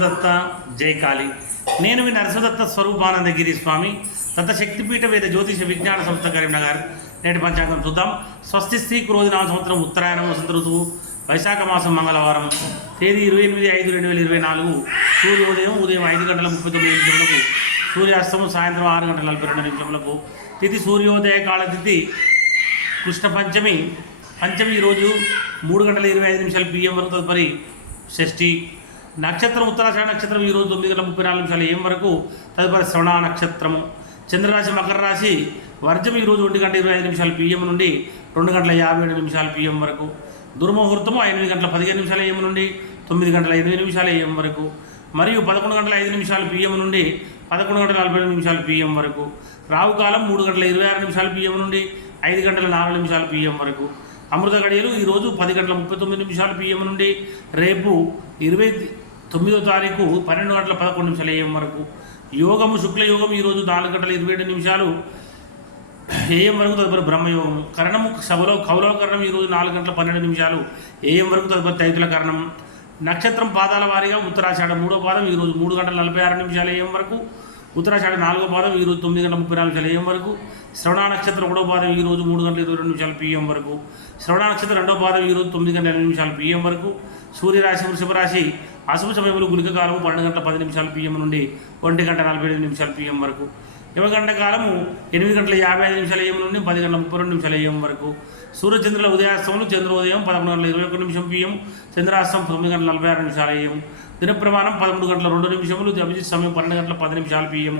నరసదత్త జయకాళి నేను మీ నరసదత్త స్వరూపానందగిరి స్వామి. దత్త శక్తిపీఠ వేద జ్యోతిష విజ్ఞాన సంస్థ కరీంనగర్. నేటి పంచాంగం చూద్దాం. స్వస్తి శ్రీ క్రోధి నామ సంవత్సరం ఉత్తరాయణ వసంత ఋతువు వైశాఖ మాసం మంగళవారం తేదీ ఇరవై ఎనిమిది ఐదు రెండు వేల ఇరవై నాలుగు. సూర్యోదయం ఉదయం ఐదు గంటల ముప్పై తొమ్మిది నిమిషములకు సూర్యాస్తమం సాయంత్రం ఆరు గంటల నలభై రెండు నిమిషములకు. తిథి సూర్యోదయ కాల తిథి కృష్ణ పంచమి. పంచమి ఈరోజు మూడు గంటల ఇరవై ఐదు నిమిషాలు పిఎం వరకు తదుపరి షష్ఠి. నక్షత్రం ఉత్తరాషాఢ నక్షత్రం ఈరోజు తొమ్మిది గంటల ముప్పై నాలుగు నిమిషాలు. ఏం వరకు? తదుపరి శ్రవణ నక్షత్రము. చంద్రరాశి మకర రాశి వర్జం ఈరోజు ఒంటి గంట ఇరవై ఐదు నిమిషాలు పిఎం నుండి రెండు గంటల యాభై ఏడు నిమిషాలు పిఎం వరకు. దుర్ముహూర్తము ఎనిమిది గంటల పదిహేను నిమిషాల ఏం నుండి తొమ్మిది గంటల ఎనిమిది నిమిషాల ఏం వరకు. మరియు పదకొండు గంటల ఐదు నిమిషాలు పిఎం నుండి పదకొండు గంటల నలభై ఐదు నిమిషాలు పిఎం వరకు. రావు కాలం మూడు గంటల ఇరవై ఆరు నిమిషాలు పిఎం నుండి ఐదు గంటల నాలుగు నిమిషాలు పిఎం వరకు. అమృత గడియలు ఈరోజు పది గంటల ముప్పై తొమ్మిది నిమిషాలు పిఎం నుండి రేపు ఇరవై తొమ్మిదో తారీఖు పన్నెండు గంటల పదకొండు నిమిషాలు ఏఎం వరకు. యోగము శుక్ల యోగం ఈరోజు నాలుగు గంటల ఇరవై ఏడు నిమిషాలు ఏఎం వరకు తదుపరి బ్రహ్మయోగం. కరణము సభలో కౌలవ కరణం ఈరోజు నాలుగు గంటల పన్నెండు నిమిషాలు ఏఎం వరకు తదుపరి తైతుల కరణం. నక్షత్రం పాదాల వారీగా ఉత్తరాషాఢ మూడో పాదం ఈరోజు మూడు గంటల నలభై ఆరు నిమిషాలు ఏఎం వరకు. ఉత్తరాషాఢ నాలుగో పాదం ఈరోజు తొమ్మిది గంటల ముప్పై నాలుగు నిమిషాలు ఏఎం వరకు. శ్రవణ నక్షత్రం ఒకటో పాదం ఈరోజు మూడు గంటల ఇరవై రెండు నిమిషాలు పిఎం వరకు. శ్రవణ నక్షత్రం రెండో పాదం ఈరోజు తొమ్మిది గంటల ఎనిమిది నిమిషాలు పిఎం వరకు. సూర్యరాశి వృషభ రాశి అశుభ సమయంలో గుళిక కాలము పన్నెండు గంటల పది నిమిషాలు పిఎం నుండి ఒంటి గంట నలభై ఐదు నిమిషాలు పిఎం వరకు. యువగంట కాలము ఎనిమిది గంటల యాభై ఐదు నిమిషాల ఏం నుండి పది గంటల ముప్పై రెండు నిమిషాల ఏం వరకు. సూర్యచంద్రుల ఉదయాస్తములు చంద్రోదయం పదకొండు గంటల ఇరవై ఒక్క నిమిషం పిఎం చంద్రాస్తం తొమ్మిది గంటల నలభై ఆరు నిమిషాల ఏం దిన ప్రమాణం పదమూడు గంటల రెండు నిమిషములు అభిజిత్ సమయం పన్నెండు గంటల పది నిమిషాలు పిఎం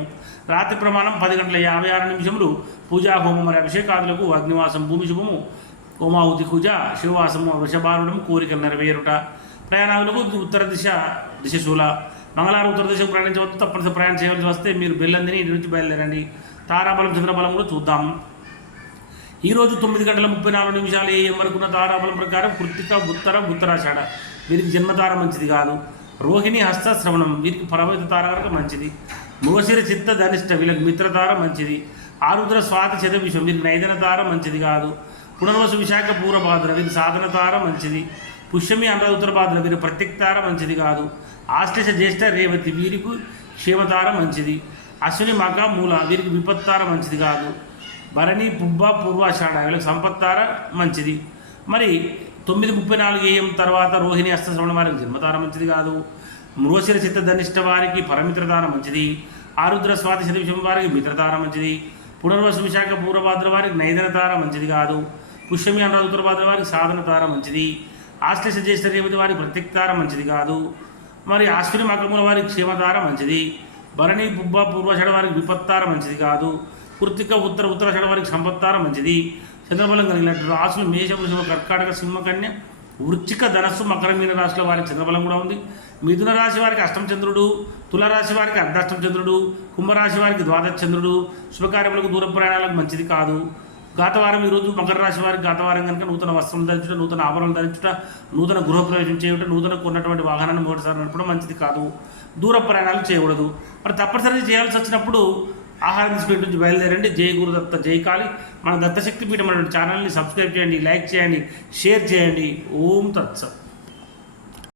రాత్రి ప్రమాణం పది గంటల యాభై ఆరు నిమిషములు పూజా హోమం మరియు అభిషేకాదులకు అగ్నివాసం భూమి శుభము హోమావతి పూజ శివవాసము వృషభారుణం కోరికలు నెరవేరుట. ప్రయాణాలకు ఉత్తర దిశ దిశశూల మంగళవారం ఉత్తర దిశకు ప్రయాణించవచ్చు తప్పనిసరి ప్రయాణం చేయవలసి వస్తే మీరు బెల్లందిని ఇంటి నుంచి బయలుదేరండి. తారాబలం చంద్రబలం కూడా చూద్దాం. ఈరోజు తొమ్మిది గంటల ముప్పై నాలుగు నిమిషాలు ఏఎం వరకు ఉన్న తారాబలం ప్రకారం కృత్తిక ఉత్తర ఉత్తరాషాఢ. వీరికి జన్మతార మంచిది కాదు. రోహిణి హస్త శ్రవణం వీరికి పరమిత తార కనుక మంచిది. మృగశిర చిత్త ధనిష్ట వీళ్ళకి మిత్రతార మంచిది. ఆరుద్ర స్వాతి చద విషయం వీరికి నైదన తార మంచిది కాదు. పునర్వసు విశాఖ పూర్వభాద్ర వీరికి సాధన తార మంచిది. పుష్యమి అనురాధ ఉత్తరభాద్ర వీరి ప్రత్యక్తార మంచిది కాదు. ఆశ్లేష జ్యేష్ఠ రేవతి వీరికి క్షేమతార మంచిది. అశ్విని మగ మూల వీరికి విపత్తార మంచిది కాదు. భరణి పుబ్బ పూర్వాషాఢ వీళ్ళకి సంపత్తార మంచిది. మరి తొమ్మిది ముప్పై నాలుగు ఏఎం తర్వాత రోహిణి అష్టశ్రవణ వారికి జన్మతార మంచిది కాదు. మృగశిర చిత్త ధనిష్ట వారికి పరమిత్రతార మంచిది. ఆరుద్ర స్వాతి శతవిషం వారికి మిత్రతార మంచిది. పునర్వసు విశాఖ పూర్వభాద్ర వారికి నైదనతార మంచిది కాదు. పుష్యమి అనురాధ ఉత్తరభాద్ర వారికి సాధన తార మంచిది. ఆశ్లేష జ్యేష్ఠ రేవతి వారికి ప్రత్యక్తార మంచిది కాదు. మరి ఆశ్విని మకముల వారికి క్షేమతార మంచిది. భరణి బుబ్బ పూర్వషడ వారికి విపత్తార మంచిది కాదు. కృతిక ఉత్తర ఉత్తరాషడ వారికి సంపత్తార మంచిది. చంద్రబలం కలిగినట్టు రాసులు మేష వృషభ కర్కాటక సింహకన్య వృచ్చిక ధనస్సు మకర మీన రాశిలో వారికి చంద్రబలం కూడా ఉంది. మిథున రాశి వారికి అష్టమచంద్రుడు తులరాశి వారికి అర్ధాష్టమచంద్రుడు కుంభరాశి వారికి ద్వాదశ చంద్రుడు శుభకార్యములకు దూర ప్రయాణాలకు మంచిది కాదు. గాతవారం ఈరోజు మకర రాశి వారికి గాతవారం కనుక నూతన వస్త్రం ధరించుట నూతన ఆభరణం ధరించుట నూతన గృహప్రవేశం చేయుట నూతన కొన్నటువంటి వాహనాన్ని మొదటిసారి నడపడం మంచిది కాదు. దూర ప్రయాణాలు చేయకూడదు. మరి తప్పనిసరి చేయాల్సి వచ్చినప్పుడు ఆహారం తీసుకునే నుంచి బయలుదేరండి. జై గురుదత్త జై కాళి. మన దత్తశక్తి పీఠం ఛానల్ని సబ్స్క్రైబ్ చేయండి లైక్ చేయండి షేర్ చేయండి. ఓం తత్సత్.